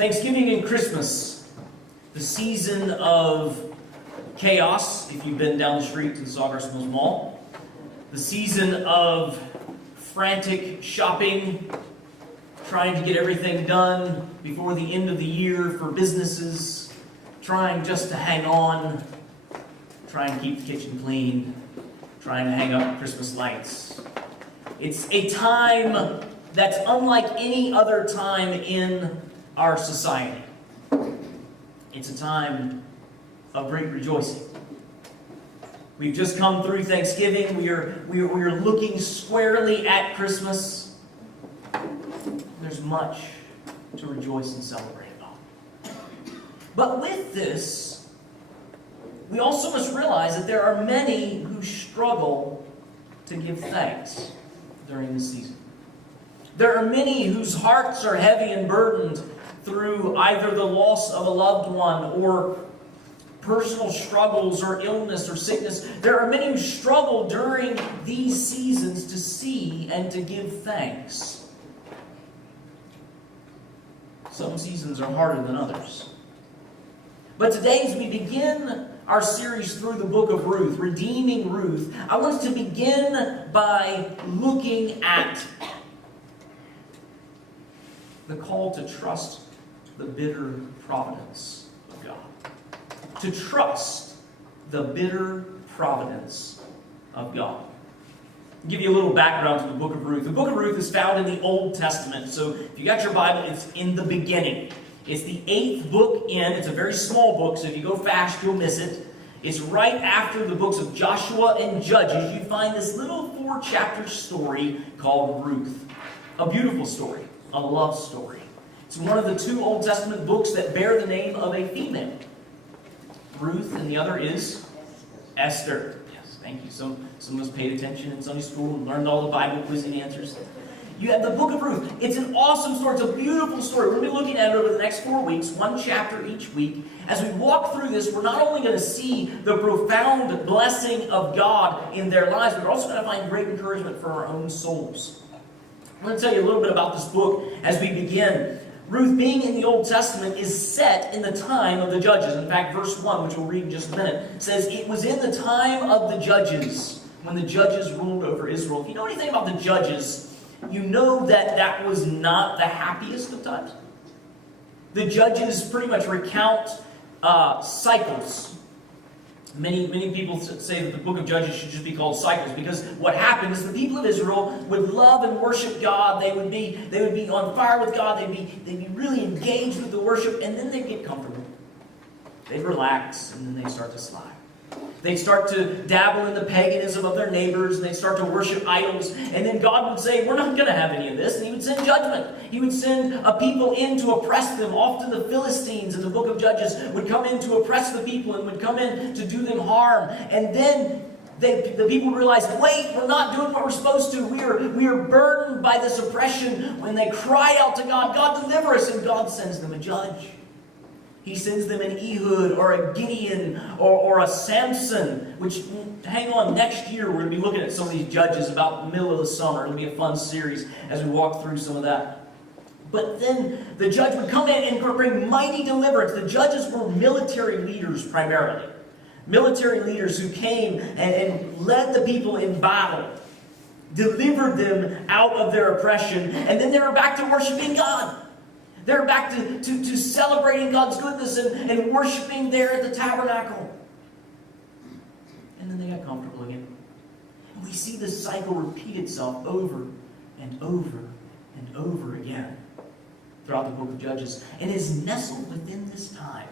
Thanksgiving and Christmas, the season of chaos, if you've been down the street to the Sawgrass Mills Mall, the season of frantic shopping, trying to get everything done before the end of the year for businesses, trying just to hang on, trying to keep the kitchen clean, trying to hang up Christmas lights. It's a time that's unlike any other time in our society. It's a time of great rejoicing. We've just come through Thanksgiving. We are looking squarely at Christmas. There's much to rejoice and celebrate about. But with this, we also must realize that there are many who struggle to give thanks during this season. There are many whose hearts are heavy and burdened through either the loss of a loved one or personal struggles or illness or sickness. There are many who struggle during these seasons to see and to give thanks. Some seasons are harder than others. But today, as we begin our series through the book of Ruth, Redeeming Ruth, I want us to begin by looking at the call to trust the bitter providence of God. To trust the bitter providence of God. I'll give you a little background to the book of Ruth. The book of Ruth is found in the Old Testament. So if you got your Bible, it's in the beginning. It's the 8th book in. It's a very small book, so if you go fast, you'll miss it. It's right after the books of Joshua and Judges. You find this little 4-chapter story called Ruth. A beautiful story. A love story. It's one of the 2 Old Testament books that bear the name of a female. Ruth, and the other is Esther. Yes, thank you. Some of us paid attention in Sunday school and learned all the Bible quizzing answers. You have the book of Ruth. It's an awesome story. It's a beautiful story. We're going to be looking at it over the next 4 weeks, 1 chapter each week. As we walk through this, we're not only going to see the profound blessing of God in their lives, but we're also going to find great encouragement for our own souls. I'm going to tell you a little bit about this book as we begin. Ruth, being in the Old Testament, is set in the time of the Judges. In fact, verse 1, which we'll read in just a minute, says, "It was in the time of the Judges, when the Judges ruled over Israel." If you know anything about the Judges, you know that that was not the happiest of times. The Judges pretty much recount cycles. Many people say that the book of Judges should just be called cycles, because what happened is the people of Israel would love and worship God. They would be on fire with God. They'd be really engaged with the worship, and then they'd get comfortable. They'd relax, and then they'd start to slide. They'd start to dabble in the paganism of their neighbors, and they'd start to worship idols. And then God would say, "We're not going to have any of this." And He would send judgment. He would send a people in to oppress them. Often the Philistines in the book of Judges would come in to oppress the people and would come in to do them harm. And then the people would realize, wait, we're not doing what we're supposed to. We are burdened by this oppression. When they cry out to God, "God, deliver us," and God sends them a judge. He sends them an Ehud or a Gideon or a Samson, which, hang on, next year we're going to be looking at some of these judges about the middle of the summer. It'll be a fun series as we walk through some of that. But then the judge would come in and bring mighty deliverance. The judges were military leaders primarily. Military leaders who came and led the people in battle, delivered them out of their oppression, and then they were back to worshiping God. They're back to celebrating God's goodness and worshiping there at the tabernacle. And then they got comfortable again. And we see this cycle repeat itself over and over and over again throughout the book of Judges, and is nestled within this time.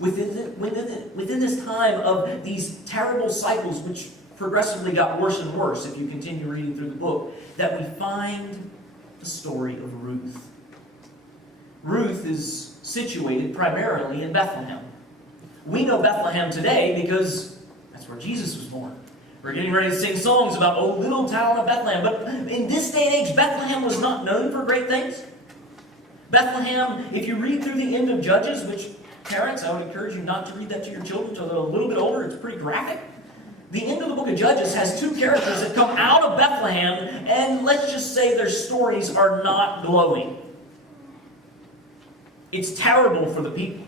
Within this time of these terrible cycles, which progressively got worse and worse if you continue reading through the book, that we find the story of Ruth. Ruth is situated primarily in Bethlehem. We know Bethlehem today because that's where Jesus was born. We're getting ready to sing songs about, "Oh, little town of Bethlehem." But in this day and age, Bethlehem was not known for great things. Bethlehem, if you read through the end of Judges, which parents, I would encourage you not to read that to your children until they're a little bit older. It's pretty graphic. The end of the book of Judges has 2 characters that come out of Bethlehem, and let's just say their stories are not glowing. It's terrible for the people.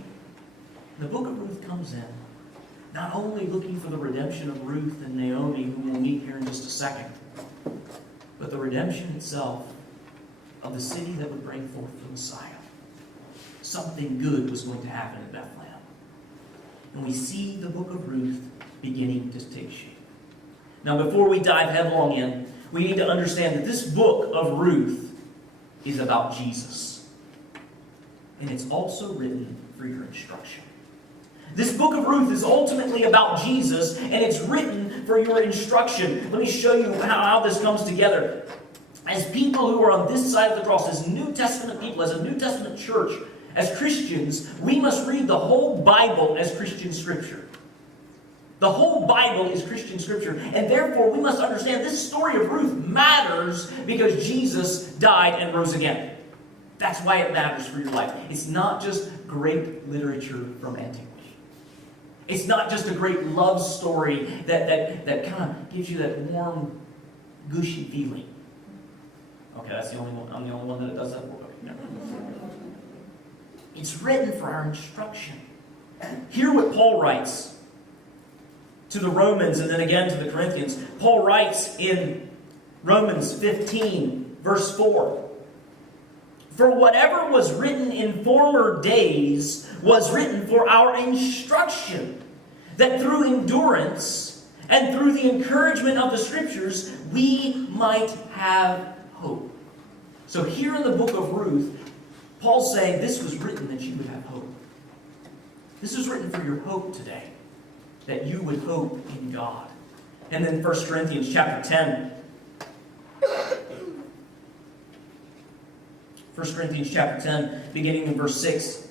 The book of Ruth comes in, not only looking for the redemption of Ruth and Naomi, who we'll meet here in just a second, but the redemption itself of the city that would bring forth the Messiah. Something good was going to happen in Bethlehem. And we see the book of Ruth beginning to take shape. Now, before we dive headlong in, we need to understand that this book of Ruth is about Jesus. And it's also written for your instruction. This book of Ruth is ultimately about Jesus, and it's written for your instruction. Let me show you how this comes together. As people who are on this side of the cross, as New Testament people, as a New Testament church, as Christians, we must read the whole Bible as Christian Scripture. The whole Bible is Christian Scripture, and therefore we must understand this story of Ruth matters because Jesus died and rose again. That's why it matters for your life. It's not just great literature from antiquity. It's not just a great love story that kind of gives you that warm, gushy feeling. Okay, that's the only one. I'm the only one that does that for. Okay, no. It's written for our instruction. Hear what Paul writes to the Romans and then again to the Corinthians. Paul writes in Romans 15, verse 4. For whatever was written in former days was written for our instruction, that through endurance and through the encouragement of the Scriptures we might have hope. So here in the book of Ruth, Paul's saying this was written that you would have hope. This is written for your hope today, that you would hope in God. And then 1 Corinthians chapter 10. 1 Corinthians chapter 10, beginning in verse 6.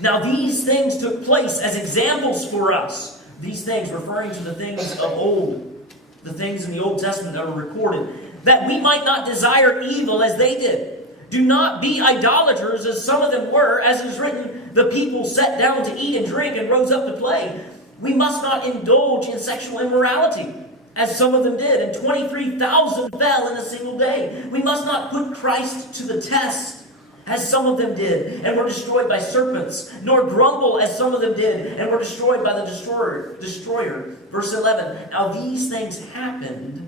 Now these things took place as examples for us. These things referring to the things of old, the things in the Old Testament that were recorded, that we might not desire evil as they did. Do not be idolaters as some of them were, as it is written, the people sat down to eat and drink and rose up to play. We must not indulge in sexual immorality, as some of them did, and 23,000 fell in a single day. We must not put Christ to the test, as some of them did, and were destroyed by serpents, nor grumble, as some of them did, and were destroyed by the destroyer. Verse 11, now these things happened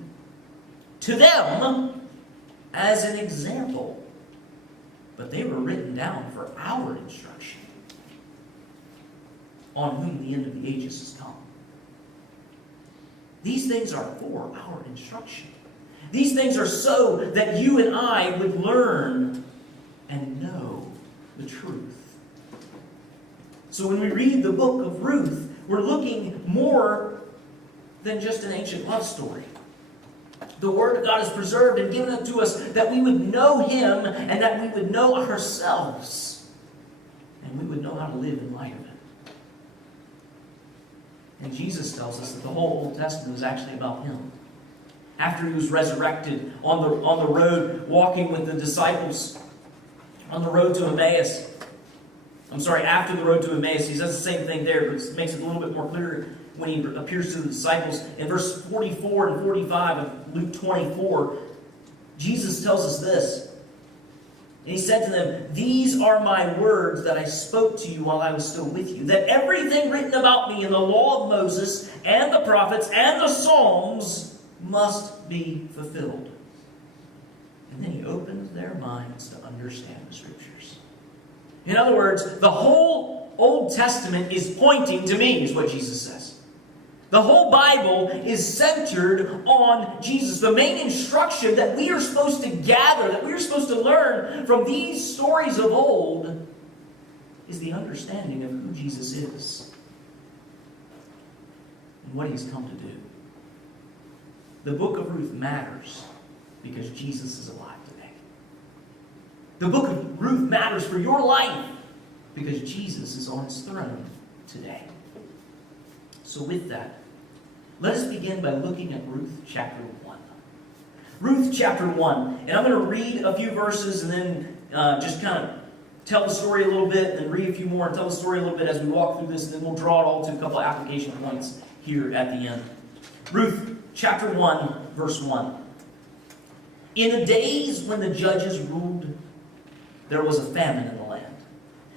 to them as an example, but they were written down for our instruction, on whom the end of the ages has come. These things are for our instruction. These things are so that you and I would learn and know the truth. So when we read the book of Ruth, we're looking more than just an ancient love story. The Word of God is preserved and given unto us that we would know Him and that we would know ourselves. And we would know how to live in light of it. And Jesus tells us that the whole Old Testament is actually about Him. After He was resurrected on the road, walking with the disciples, on the road to Emmaus. After the road to Emmaus, He says the same thing there, but it makes it a little bit more clear when He appears to the disciples. In verse 44 and 45 of Luke 24, Jesus tells us this. And He said to them, these are my words that I spoke to you while I was still with you, that everything written about me in the law of Moses and the prophets and the Psalms must be fulfilled. And then He opens their minds to understand the Scriptures. In other words, the whole Old Testament is pointing to me, is what Jesus says. The whole Bible is centered on Jesus. The main instruction that we are supposed to gather, that we are supposed to learn from these stories of old, is the understanding of who Jesus is and what He's come to do. The book of Ruth matters because Jesus is alive today. The book of Ruth matters for your life because Jesus is on His throne today. So with that, let us begin by looking at Ruth chapter 1. Ruth chapter 1. And I'm going to read a few verses and then just kind of tell the story a little bit, then read a few more and tell the story a little bit as we walk through this, and then we'll draw it all to a couple of application points here at the end. Ruth chapter 1, verse 1. In the days when the judges ruled, there was a famine in the land.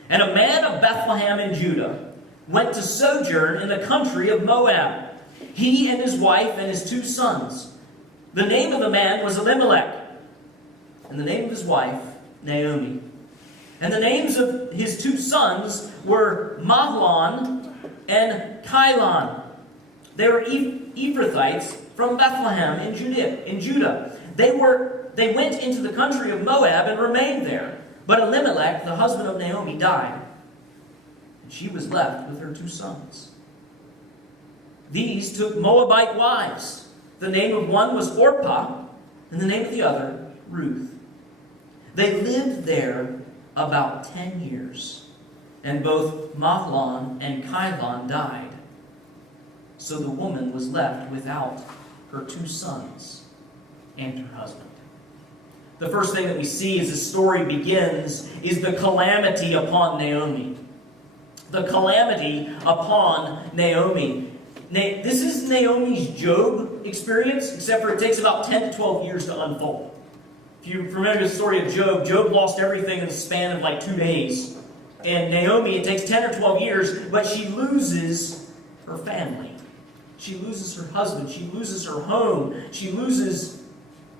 And a man of Bethlehem in Judah went to sojourn in the country of Moab, he and his wife and his 2 sons. The name of the man was Elimelech, and the name of his wife, Naomi. And the names of his 2 sons were Mahlon and Chilion. They were Ephrathites from Bethlehem in Judah. They went into the country of Moab and remained there. But Elimelech, the husband of Naomi, died, and she was left with her 2 sons. These took Moabite wives. The name of one was Orpah, and the name of the other, Ruth. They lived there about 10 years, and both Mahlon and Chilion died. So the woman was left without her 2 sons and her husband. The first thing that we see as the story begins is the calamity upon Naomi. The calamity upon Naomi. This is Naomi's Job experience, except for it takes about 10 to 12 years to unfold. If you remember the story of Job, Job lost everything in the span of like 2 days. And Naomi, it takes 10 or 12 years, but she loses her family. She loses her husband. She loses her home. She loses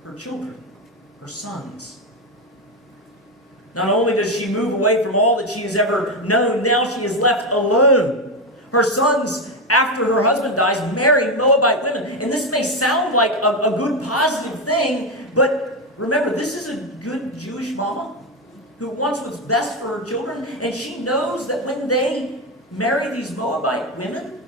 her children, her sons. Not only does she move away from all that she has ever known, now she is left alone. Her sons, after her husband dies, marry Moabite women. And this may sound like a good, positive thing, but remember, this is a good Jewish mama who wants what's best for her children, and she knows that when they marry these Moabite women,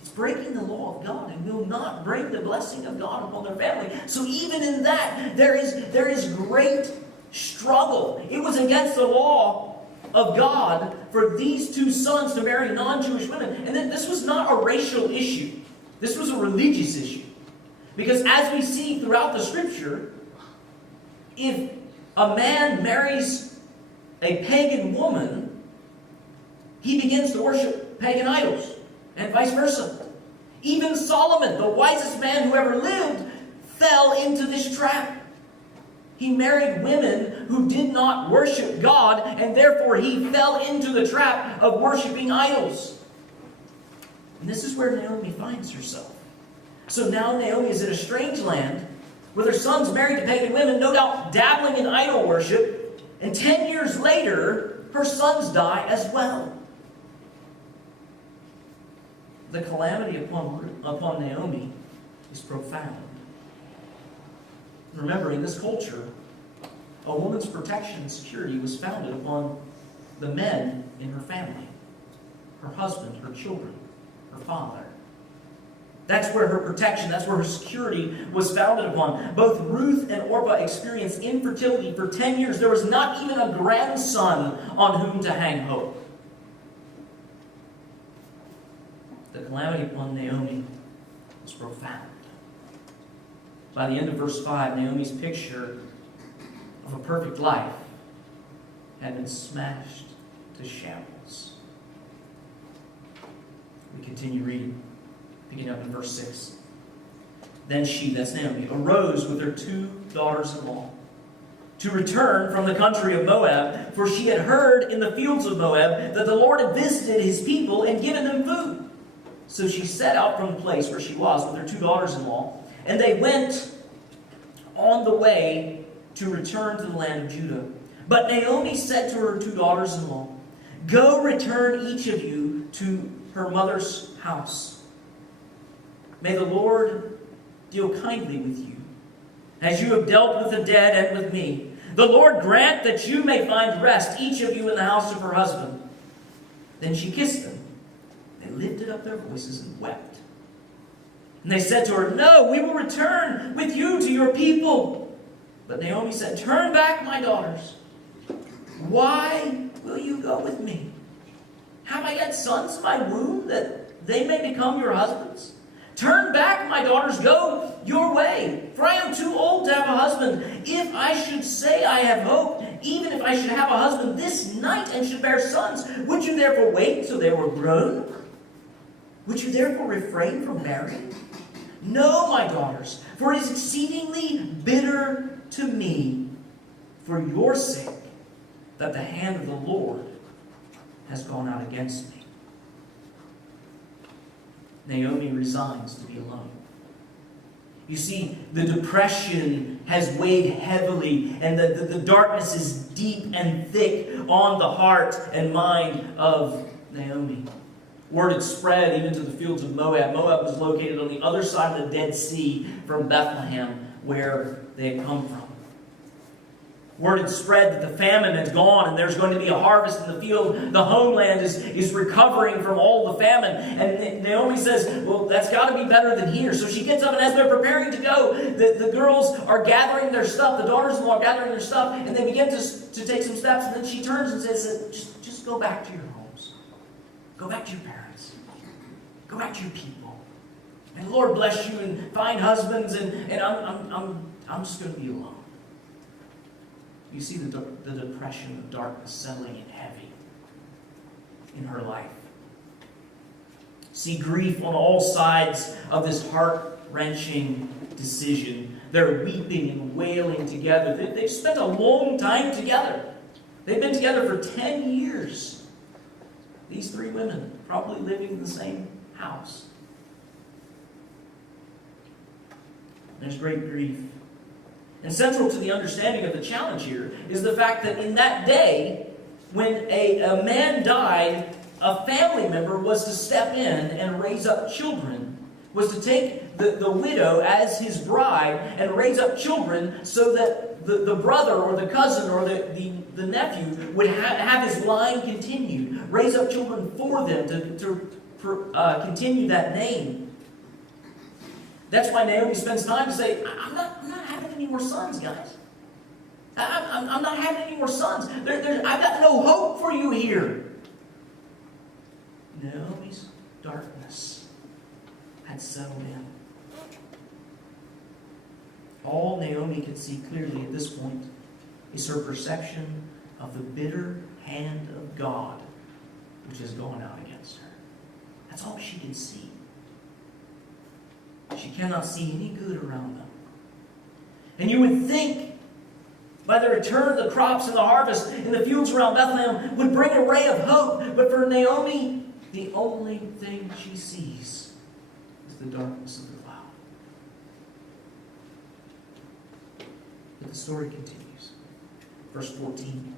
it's breaking the law of God and will not bring the blessing of God upon their family. So even in that, there is great struggle. It was against the law of God for these 2 sons to marry non-Jewish women. And then this was not a racial issue. This was a religious issue. Because as we see throughout the Scripture, if a man marries a pagan woman, he begins to worship pagan idols, and vice versa. Even Solomon, the wisest man who ever lived, fell into this trap. He married women who did not worship God, and therefore he fell into the trap of worshiping idols. And this is where Naomi finds herself. So now Naomi is in a strange land, with her sons married to pagan women, no doubt dabbling in idol worship, and 10 years later, her sons die as well. The calamity upon Naomi is profound. Remember, in this culture, a woman's protection and security was founded upon the men in her family. Her husband, her children, her father. That's where her protection, that's where her security was founded upon. Both Ruth and Orpah experienced infertility for 10 years. There was not even a grandson on whom to hang hope. The calamity upon Naomi was profound. By the end of verse 5, Naomi's picture of a perfect life had been smashed to shambles. We continue reading, picking up in verse 6. Then she, that's Naomi, arose with her 2 daughters-in-law to return from the country of Moab, for she had heard in the fields of Moab that the Lord had visited his people and given them food. So she set out from the place where she was with her 2 daughters-in-law, and they went on the way to return to the land of Judah. But Naomi said to her 2 daughters-in-law, "Go return each of you to her mother's house. May the Lord deal kindly with you, as you have dealt with the dead and with me. The Lord grant that you may find rest, each of you in the house of her husband." Then she kissed them. They lifted up their voices and wept. And they said to her, "No, we will return with you to your people." But Naomi said, "Turn back, my daughters. Why will you go with me? Have I yet sons in my womb that they may become your husbands? Turn back, my daughters, go your way, for I am too old to have a husband. If I should say I have hope, even if I should have a husband this night and should bear sons, would you therefore wait till they were grown? Would you therefore refrain from marrying? No, my daughters, for it is exceedingly bitter to me for your sake that the hand of the Lord has gone out against me. Naomi resigns to be alone. You see, the depression has weighed heavily, and the darkness is deep and thick on the heart and mind of Naomi. Word had spread even to the fields of Moab. Moab was located on the other side of the Dead Sea from Bethlehem, where they had come from. Word had spread that the famine had gone and there's going to be a harvest in the field. The homeland is recovering from all the famine. And Naomi says, well, that's got to be better than here. So she gets up, and as they're preparing to go, the girls are gathering their stuff. The daughters-in-law are gathering their stuff, and they begin to take some steps. And then she turns and says, just go back to your homes. Go back to your parents. Go back to your people. And the Lord bless you and find husbands, and I'm just going to be alone. You see the depression, the darkness settling in heavy in her life. See grief on all sides of this heart-wrenching decision. They're weeping and wailing together. They've spent a long time together. They've been together for 10 years. These three women, probably living in the same house. There's great grief. And central to the understanding of the challenge here is the fact that in that day, when a man died, a family member was to step in and raise up children, was to take the widow as his bride and raise up children so that the brother or the cousin or the nephew would have his line continued. Raise up children for them to continue that name. That's why Naomi spends time to say, I'm not having any more sons, guys. I'm not having any more sons. I've got no hope for you here. Naomi's darkness had settled in. All Naomi could see clearly at this point is her perception of the bitter hand of God which has gone out against her. That's all she can see. She cannot see any good around them. And you would think, by the return of the crops and the harvest in the fields around Bethlehem, would bring a ray of hope. But for Naomi, the only thing she sees is the darkness of the cloud. But the story continues. Verse 14.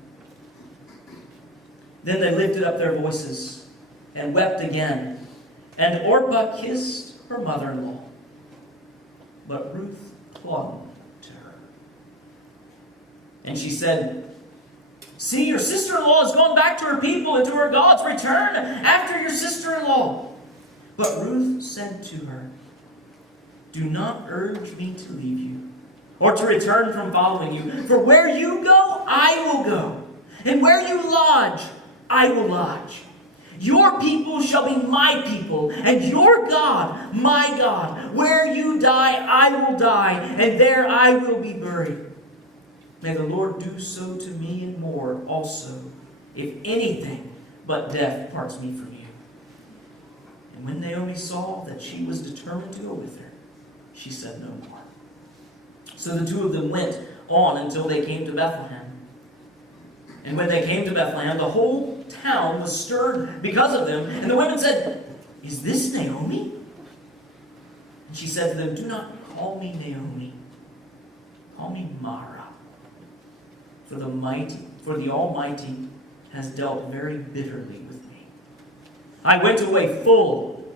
Then they lifted up their voices and wept again. And Orpah kissed her mother-in-law. But Ruth clung to her. And she said, see, your sister-in-law has gone back to her people and to her gods. Return after your sister-in-law. But Ruth said to her, do not urge me to leave you or to return from following you. For where you go, I will go. And where you lodge, I will lodge. Your people shall be my people, and your God, my God. Where you die, I will die, and there I will be buried. May the Lord do so to me and more also, if anything but death parts me from you. And when Naomi saw that she was determined to go with her, she said no more. So the two of them went on until they came to Bethlehem. And when they came to Bethlehem, the whole town was stirred because of them. And the women said, is this Naomi? And she said to them, do not call me Naomi. Call me Mara. For the Almighty has dealt very bitterly with me. I went away full,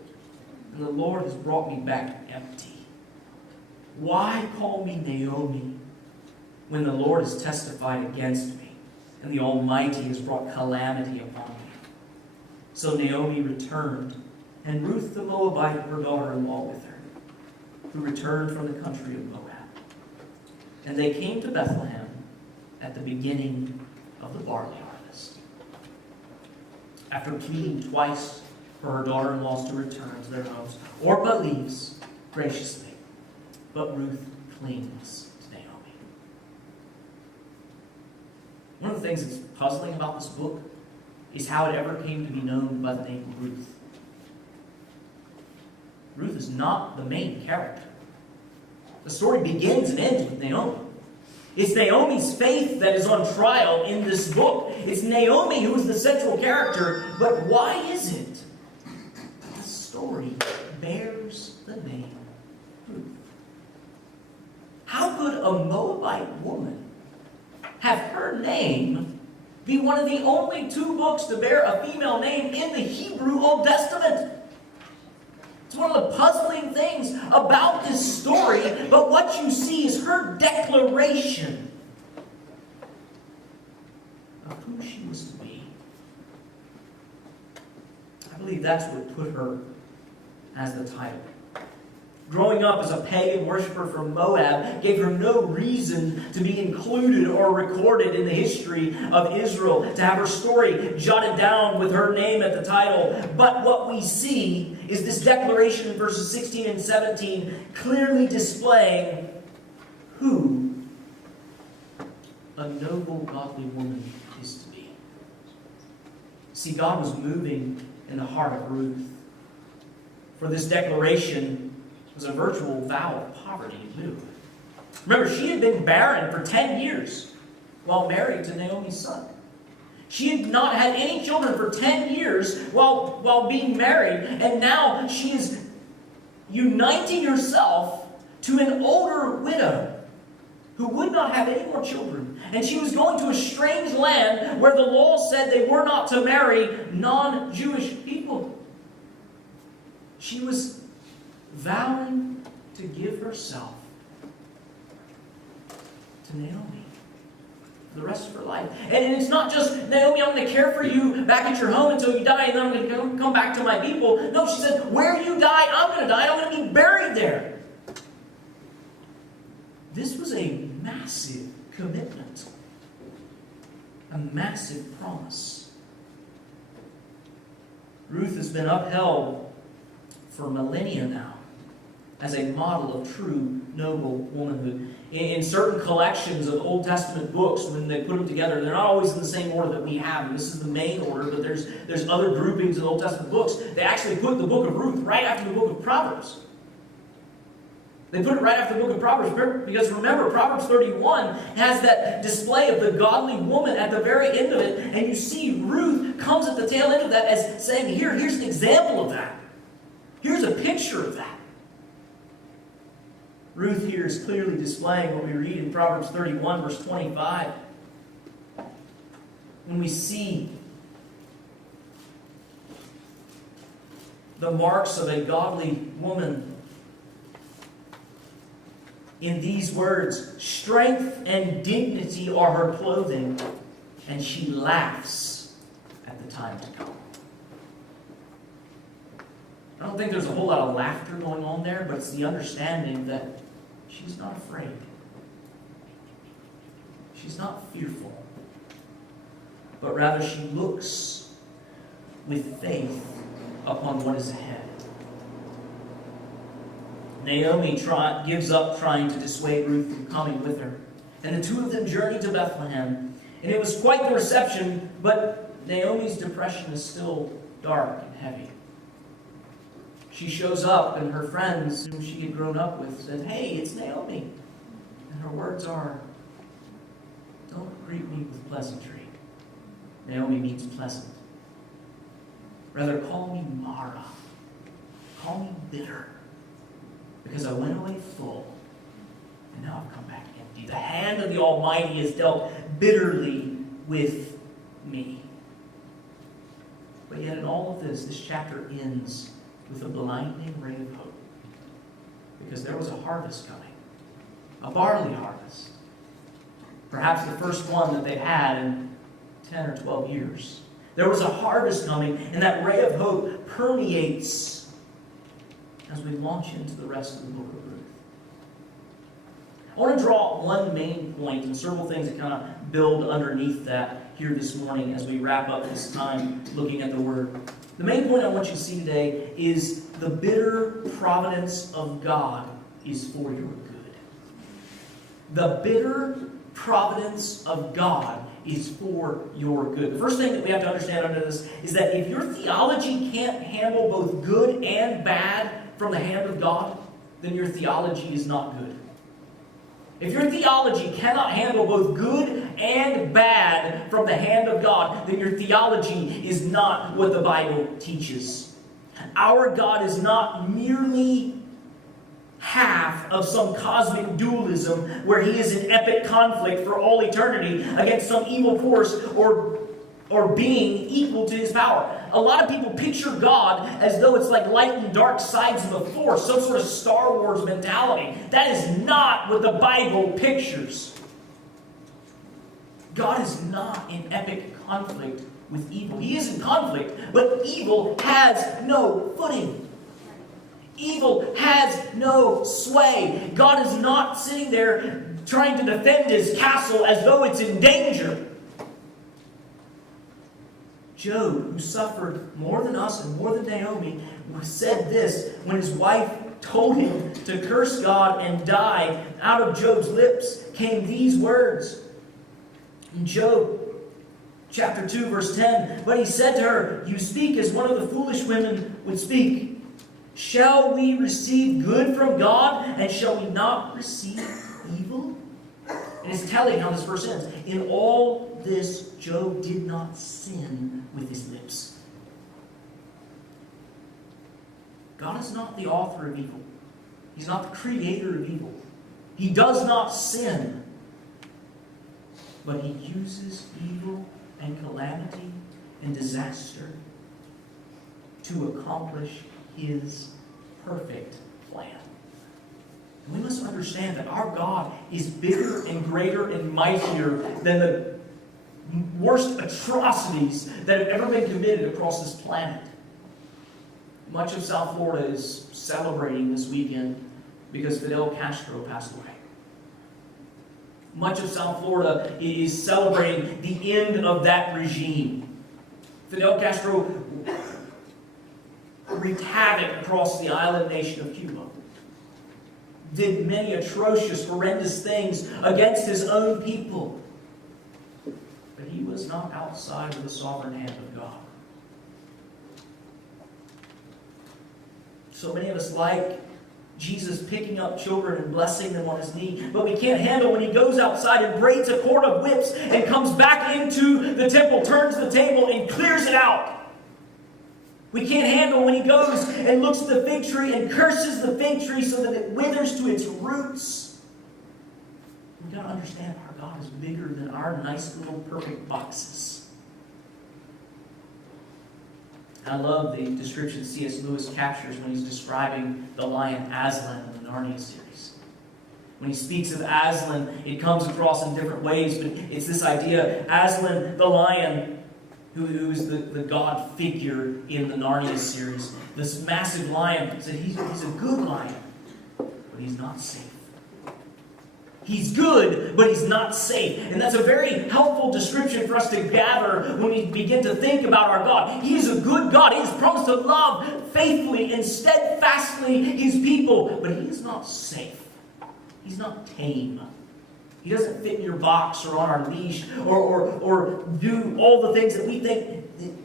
and the Lord has brought me back empty. Why call me Naomi when the Lord has testified against me? And the Almighty has brought calamity upon me. So Naomi returned, and Ruth the Moabite, her daughter-in-law, with her, who returned from the country of Moab. And they came to Bethlehem at the beginning of the barley harvest. After pleading twice for her daughter-in-laws to return to their homes, Orpah leaves graciously, but Ruth clings. One of the things that's puzzling about this book is how it ever came to be known by the name Ruth. Ruth is not the main character. The story begins and ends with Naomi. It's Naomi's faith that is on trial in this book. It's Naomi who is the central character. But why is it the story bears the name Ruth? How could a Moabite woman have her name be one of the only two books to bear a female name in the Hebrew Old Testament? It's one of the puzzling things about this story, but what you see is her declaration of who she was to be. I believe that's what put her as the title. Growing up as a pagan worshiper from Moab gave her no reason to be included or recorded in the history of Israel, to have her story jotted down with her name at the title. But what we see is this declaration in verses 16 and 17 clearly displaying who a noble, godly woman is to be. See, God was moving in the heart of Ruth. For this declaration was a virtual vow of poverty too. Remember, she had been barren for 10 years while married to Naomi's son. She had not had any children for 10 years while being married, and now she is uniting herself to an older widow who would not have any more children. And she was going to a strange land where the law said they were not to marry non-Jewish people. She was vowing to give herself to Naomi for the rest of her life. And it's not just, Naomi, I'm going to care for you back at your home until you die, and then I'm going to come back to my people. No, she said, where you die, I'm going to die. I'm going to be buried there. This was a massive commitment. A massive promise. Ruth has been upheld for millennia now as a model of true noble womanhood. In certain collections of Old Testament books, when they put them together, they're not always in the same order that we have. And this is the main order, but there's other groupings of Old Testament books. They actually put the book of Ruth right after the book of Proverbs. They put it right after the book of Proverbs, because remember, Proverbs 31 has that display of the godly woman at the very end of it, and you see Ruth comes at the tail end of that as saying, here's an example of that. Here's a picture of that. Ruth here is clearly displaying what we read in Proverbs 31, verse 25. When we see the marks of a godly woman in these words, strength and dignity are her clothing, and she laughs at the time to come. I don't think there's a whole lot of laughter going on there, but it's the understanding that she's not afraid. She's not fearful. But rather she looks with faith upon what is ahead. Naomi gives up trying to dissuade Ruth from coming with her. And the two of them journey to Bethlehem. And it was quite the reception, but Naomi's depression is still dark and heavy. She shows up, and her friends, whom she had grown up with, said, "Hey, it's Naomi." And her words are, "Don't greet me with pleasantry." Naomi means pleasant. Rather, call me Mara. Call me bitter. Because I went away full, and now I've come back empty. The hand of the Almighty has dealt bitterly with me. But yet in all of this chapter ends with a blinding ray of hope. Because there was a harvest coming. A barley harvest. Perhaps the first one that they've had in 10 or 12 years. There was a harvest coming, and that ray of hope permeates as we launch into the rest of the book of Ruth. I want to draw one main point and several things that kind of build underneath that here this morning as we wrap up this time looking at the Word. The main point I want you to see today is the bitter providence of God is for your good. The bitter providence of God is for your good. The first thing that we have to understand under this is that if your theology can't handle both good and bad from the hand of God, then your theology is not good. If your theology cannot handle both good and bad from the hand of God, then your theology is not what the Bible teaches. Our God is not merely half of some cosmic dualism where he is in epic conflict for all eternity against some evil force or being equal to his power. A lot of people picture God as though it's like light and dark sides of the force, some sort of Star Wars mentality. That is not what the Bible pictures. God is not in epic conflict with evil. He is in conflict, but evil has no footing. Evil has no sway. God is not sitting there trying to defend his castle as though it's in danger. Job, who suffered more than us and more than Naomi, said this when his wife told him to curse God and die. Out of Job's lips came these words. In Job chapter 2, verse 10, but he said to her, you speak as one of the foolish women would speak. Shall we receive good from God, and shall we not receive evil? And it's telling how this verse ends. In all this, Job did not sin with his lips. God is not the author of evil. He's not the creator of evil. He does not sin. But he uses evil and calamity and disaster to accomplish his perfect plan. And we must understand that our God is bigger and greater and mightier than the worst atrocities that have ever been committed across this planet. Much of South Florida is celebrating this weekend because Fidel Castro passed away. Much of South Florida is celebrating the end of that regime. Fidel Castro wreaked havoc across the island nation of Cuba. Did many atrocious, horrendous things against his own people. But he was not outside of the sovereign hand of God. So many of us like Jesus picking up children and blessing them on his knee. But we can't handle when he goes outside and braids a cord of whips and comes back into the temple, turns the table, and clears it out. We can't handle when he goes and looks at the fig tree and curses the fig tree so that it withers to its roots. We've got to understand our God is bigger than our nice little perfect boxes. I love the description C.S. Lewis captures when he's describing the lion Aslan in the Narnia series. When he speaks of Aslan, it comes across in different ways, but it's this idea, Aslan, the lion, who is the God figure in the Narnia series. This massive lion, he's a good lion, but he's not safe. He's good, but he's not safe. And that's a very helpful description for us to gather when we begin to think about our God. He is a good God. He has promised to love faithfully and steadfastly his people, but he is not safe. He's not tame. He doesn't fit in your box or on our leash or do all the things that we think,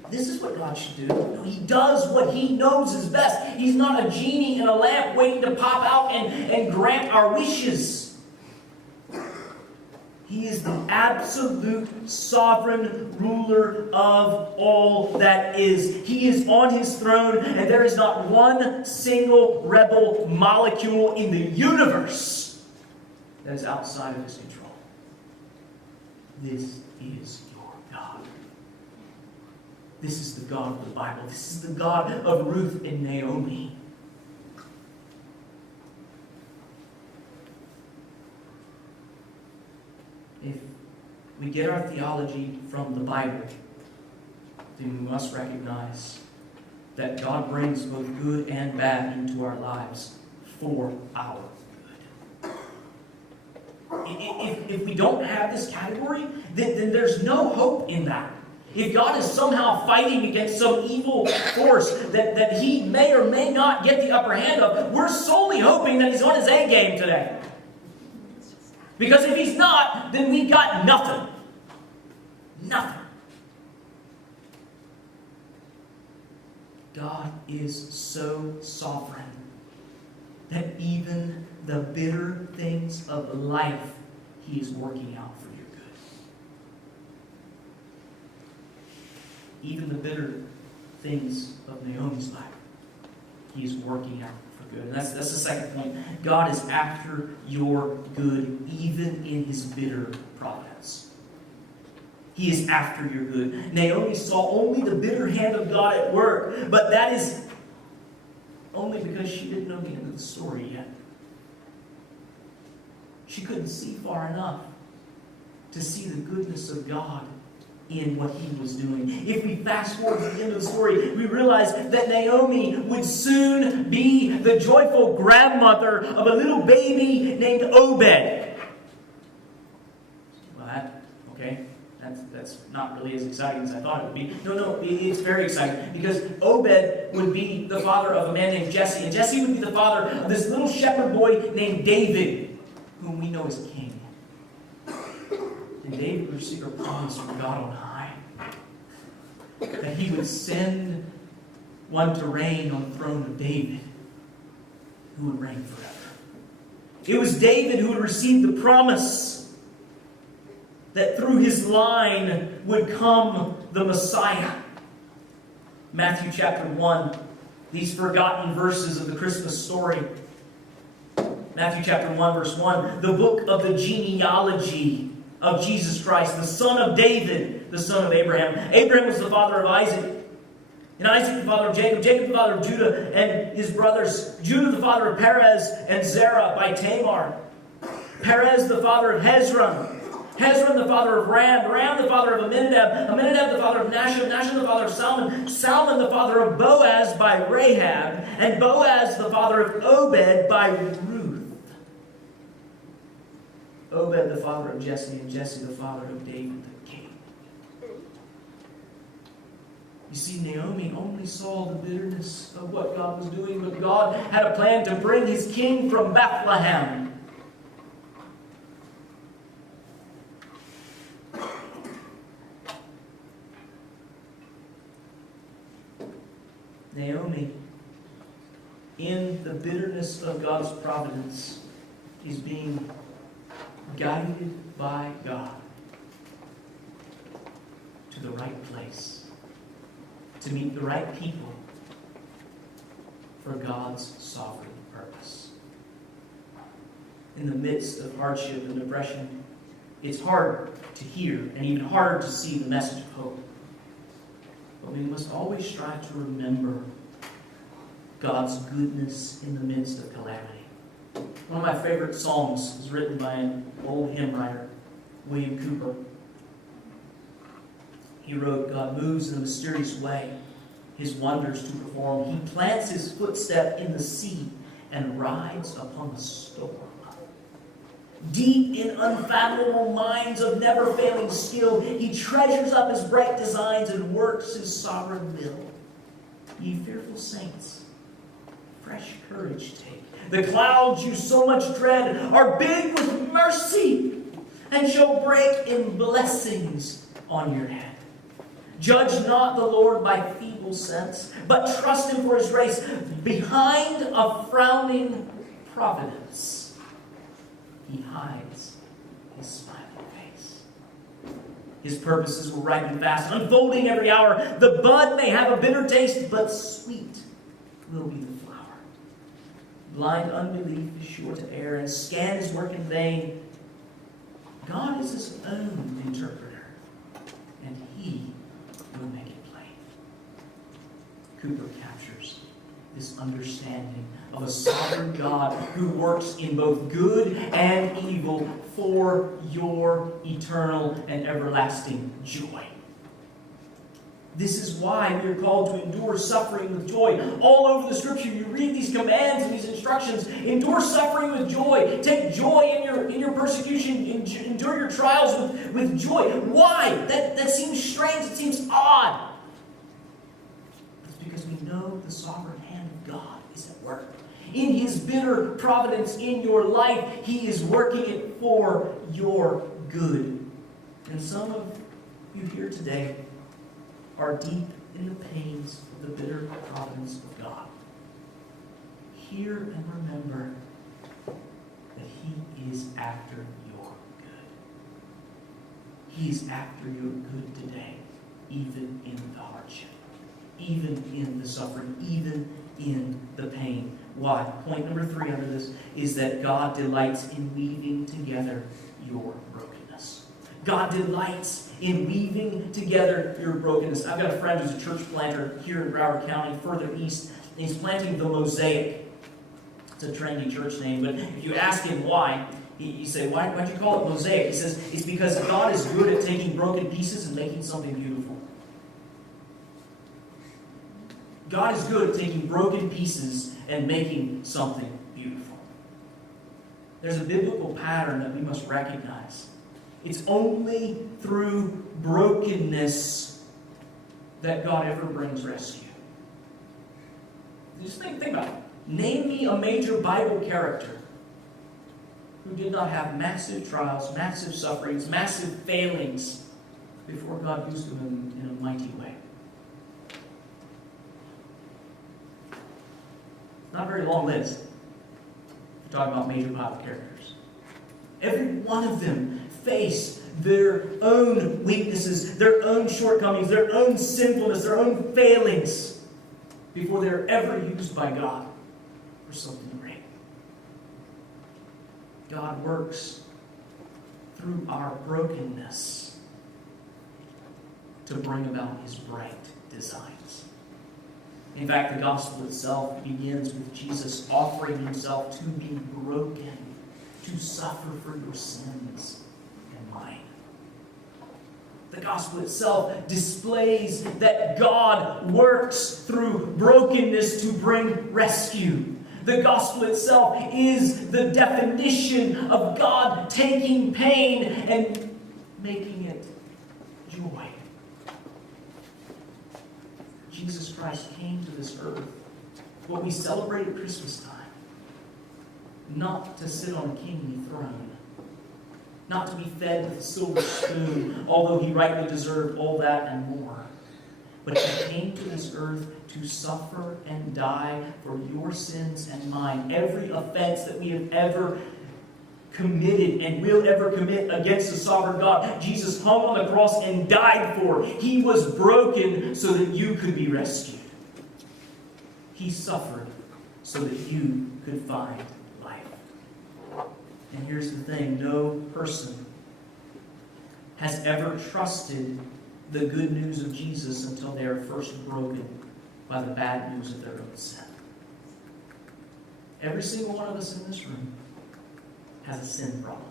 this is what God should do. No, he does what he knows is best. He's not a genie in a lamp waiting to pop out and grant our wishes. He is the absolute sovereign ruler of all that is. He is on his throne, and there is not one single rebel molecule in the universe that is outside of his control. This is your God. This is the God of the Bible. This is the God of Ruth and Naomi. If we get our theology from the Bible, then we must recognize that God brings both good and bad into our lives for our good. If we don't have this category, then there's no hope in that. If God is somehow fighting against some evil force that he may or may not get the upper hand of, we're solely hoping that he's on his A game today. Because if he's not, then we've got nothing. Nothing. God is so sovereign that even the bitter things of life He is working out for your good. Even the bitter things of Naomi's life, He is working out for good. And that's the second point. God is after your good, even in His bitter providence. He is after your good. Naomi saw only the bitter hand of God at work, but that is only because she didn't know the end of the story yet. She couldn't see far enough to see the goodness of God in what He was doing. If we fast forward to the end of the story, we realize that Naomi would soon be the joyful grandmother of a little baby named Obed. Well, that's not really as exciting as I thought it would be. No, it's very exciting, because Obed would be the father of a man named Jesse, and Jesse would be the father of this little shepherd boy named David, whom we know as king. And David received a promise from God on high that He would send one to reign on the throne of David, who would reign forever. It was David who would receive the promise that through his line would come the Messiah. Matthew chapter 1, these forgotten verses of the Christmas story. Matthew chapter 1, verse 1, the book of the genealogy of Jesus Christ, the son of David, the son of Abraham. Abraham was the father of Isaac, and Isaac the father of Jacob, Jacob the father of Judah and his brothers, Judah the father of Perez and Zerah by Tamar, Perez the father of Hezron, Hezron the father of Ram, Ram the father of Amminadab, Amminadab the father of Nahshon, Nahshon the father of Salmon, Salmon the father of Boaz by Rahab, and Boaz the father of Obed by Ruth. Obed the father of Jesse, and Jesse the father of David the king. You see, Naomi only saw the bitterness of what God was doing, but God had a plan to bring His king from Bethlehem. Naomi, in the bitterness of God's providence, is being guided by God to the right place, to meet the right people for God's sovereign purpose. In the midst of hardship and depression, it's hard to hear and even harder to see the message of hope. But we must always strive to remember God's goodness in the midst of calamity. One of my favorite songs is written by an old hymn writer, William Cooper. He wrote, God moves in a mysterious way, His wonders to perform. He plants His footstep in the sea and rides upon the storm. Deep in unfathomable minds of never-failing skill, He treasures up His bright designs and works His sovereign will. Ye fearful saints, fresh courage take. The clouds you so much dread are big with mercy and shall break in blessings on your head. Judge not the Lord by feeble sense, but trust Him for His grace behind a frowning providence. He hides His smiling face. His purposes will ripen fast, unfolding every hour. The bud may have a bitter taste, but sweet will be the flower. Blind unbelief is sure to err and scan His work in vain. God is His own interpreter, and He will make it plain. Cooper captures this understanding of a sovereign God who works in both good and evil for your eternal and everlasting joy. This is why we are called to endure suffering with joy. All over the Scripture, you read these commands and these instructions. Endure suffering with joy. Take joy in your persecution. Endure your trials with joy. Why? That seems strange. It seems odd. It's because we know the sovereign hand of God is at work. In His bitter providence in your life, He is working it for your good. And some of you here today are deep in the pains of the bitter providence of God. Hear and remember that He is after your good. He is after your good today, even in the hardship, even in the suffering, even in the pain. Why? Point number 3 under this is that God delights in weaving together your brokenness. God delights in weaving together your brokenness. I've got a friend who's a church planter here in Broward County, further east, and he's planting the Mosaic. It's a trendy church name, but if you ask him why, you say, why'd you call it Mosaic? He says, it's because God is good at taking broken pieces and making something beautiful. God is good at taking broken pieces and making something beautiful. There's a biblical pattern that we must recognize. It's only through brokenness that God ever brings rescue. Just think about it. Name me a major Bible character who did not have massive trials, massive sufferings, massive failings before God used them in a mighty way. Not a very long list. We're talking about major Bible characters. Every one of them face their own weaknesses, their own shortcomings, their own sinfulness, their own failings before they're ever used by God for something great. God works through our brokenness to bring about His bright designs. In fact, the gospel itself begins with Jesus offering Himself to be broken, to suffer for your sins and mine. The gospel itself displays that God works through brokenness to bring rescue. The gospel itself is the definition of God taking pain and making it joy. Jesus Christ came to this earth, what we celebrate at Christmas time, not to sit on a kingly throne, not to be fed with a silver spoon, although He rightly deserved all that and more. But He came to this earth to suffer and die for your sins and mine. Every offense that we have ever committed and will ever commit against the sovereign God, Jesus hung on the cross and died for. He was broken so that you could be rescued. He suffered so that you could find life. And here's the thing, no person has ever trusted the good news of Jesus until they are first broken by the bad news of their own sin. Every single one of us in this room has a sin problem.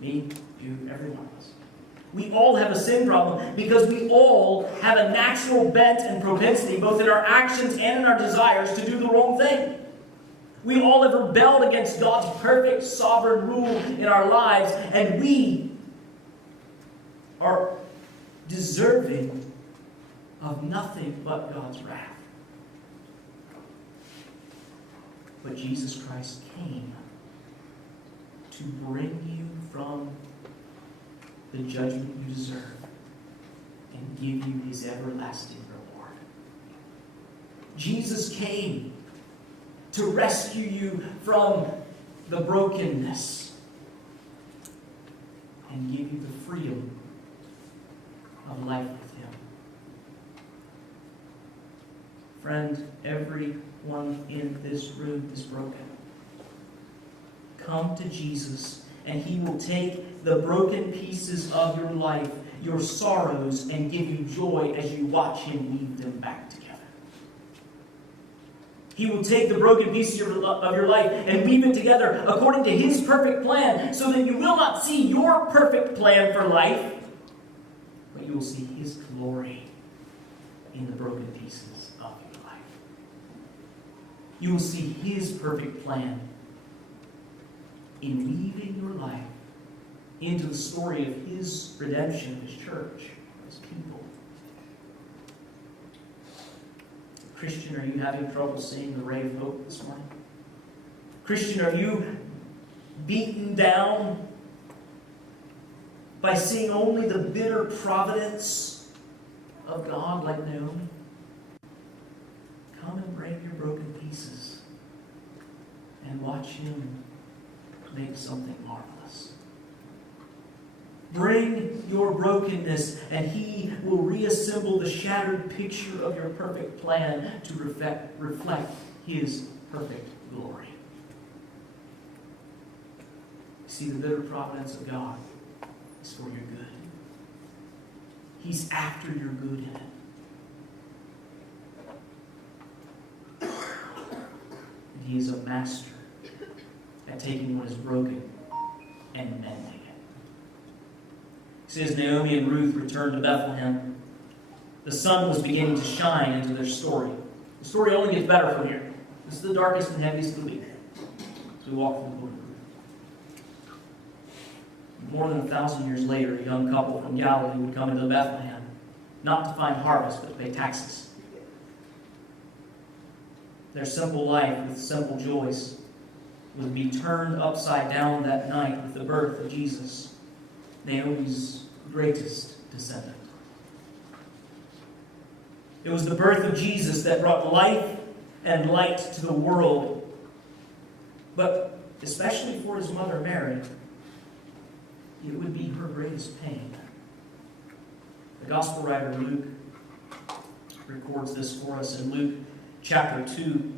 Me, you, every one of us. We all have a sin problem because we all have a natural bent and propensity, both in our actions and in our desires, to do the wrong thing. We all have rebelled against God's perfect sovereign rule in our lives, and we are deserving of nothing but God's wrath. But Jesus Christ came to bring you from the judgment you deserve and give you His everlasting reward. Jesus came to rescue you from the brokenness and give you the freedom of life with Him. Friend, everyone in this room is broken. Come to Jesus, and He will take the broken pieces of your life, your sorrows, and give you joy as you watch Him weave them back together. He will take the broken pieces of your life and weave it together according to His perfect plan, so that you will not see your perfect plan for life, but you will see His glory in the broken pieces of your life. You will see His perfect plan in weaving your life into the story of His redemption of His church, His people. Christian, are you having trouble seeing the ray of hope this morning? Christian, are you beaten down by seeing only the bitter providence of God like Naomi? Come and bring your broken pieces and watch Him make something marvelous. Bring your brokenness, and He will reassemble the shattered picture of your perfect plan to reflect His perfect glory. See, the bitter providence of God is for your good. He's after your good in it. And He is a master at taking what is broken and mending it. See, as Naomi and Ruth returned to Bethlehem, the sun was beginning to shine into their story. The story only gets better from here. This is the darkest and heaviest of the week. So we walk through the book of Ruth. More than 1,000 years later, a young couple from Galilee would come into Bethlehem, not to find harvest, but to pay taxes. Their simple life with simple joys would be turned upside down that night with the birth of Jesus, Naomi's greatest descendant. It was the birth of Jesus that brought life and light to the world, but especially for His mother Mary, it would be her greatest pain. The Gospel writer Luke records this for us in Luke chapter 2,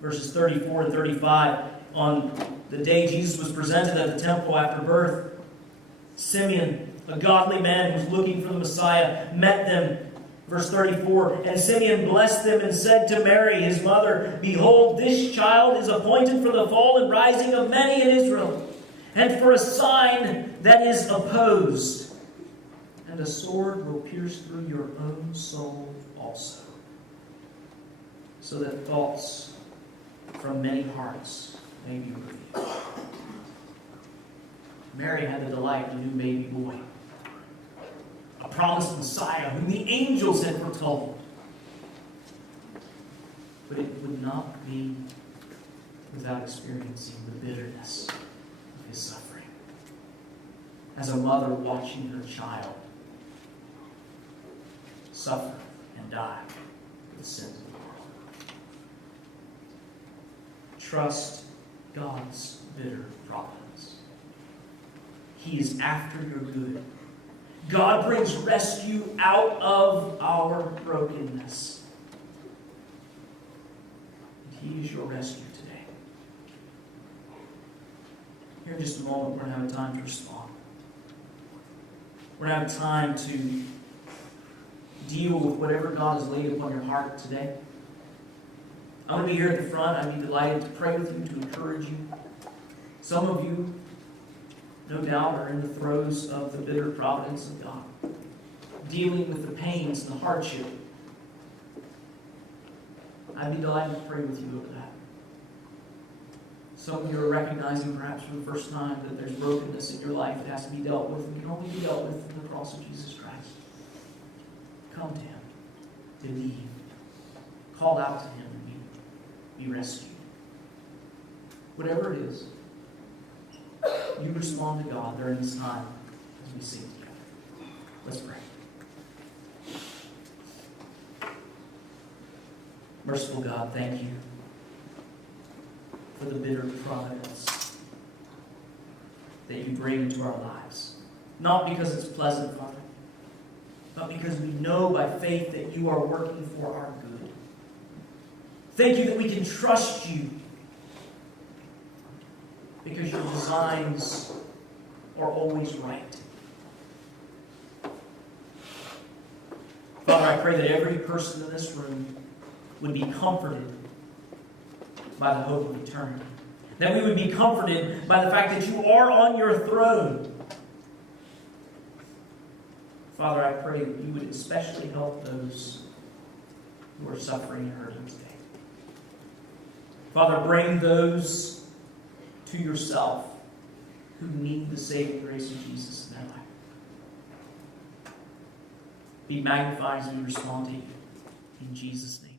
verses 34 and 35. On the day Jesus was presented at the temple after birth, Simeon, a godly man who was looking for the Messiah, met them. Verse 34, and Simeon blessed them and said to Mary, his mother, Behold, this child is appointed for the fall and rising of many in Israel, and for a sign that is opposed. And a sword will pierce through your own soul also, so that thoughts from many hearts may be revealed. Mary had the delight of a new baby boy, a promised Messiah whom the angels had foretold. But it would not be without experiencing the bitterness of His suffering. As a mother watching her child suffer and die for the sins of the world. Trust God's bitter providence. He is after your good. God brings rescue out of our brokenness. And He is your rescue today. Here in just a moment, we're going to have time to respond. We're going to have time to deal with whatever God has laid upon your heart today. I'm going to be here at the front. I'd be delighted to pray with you, to encourage you. Some of you, no doubt, are in the throes of the bitter providence of God, dealing with the pains and the hardship. I'd be delighted to pray with you over that. Some of you are recognizing, perhaps for the first time, that there's brokenness in your life that has to be dealt with and can only be dealt with in the cross of Jesus Christ. Come to Him. Believe. Call out to Him and be rescued. Whatever it is, you respond to God during this time as we sing together. Let's pray. Merciful God, thank you for the bitter providence that you bring into our lives. Not because it's pleasant, Father, but because we know by faith that you are working for our good. Thank you that we can trust you because your designs are always right. Father, I pray that every person in this room would be comforted by the hope of eternity. That we would be comforted by the fact that you are on your throne. Father, I pray that you would especially help those who are suffering and hurting today. Father, bring those to yourself who need the saving grace of Jesus in their life. Be magnified as we respond to you. In Jesus' name.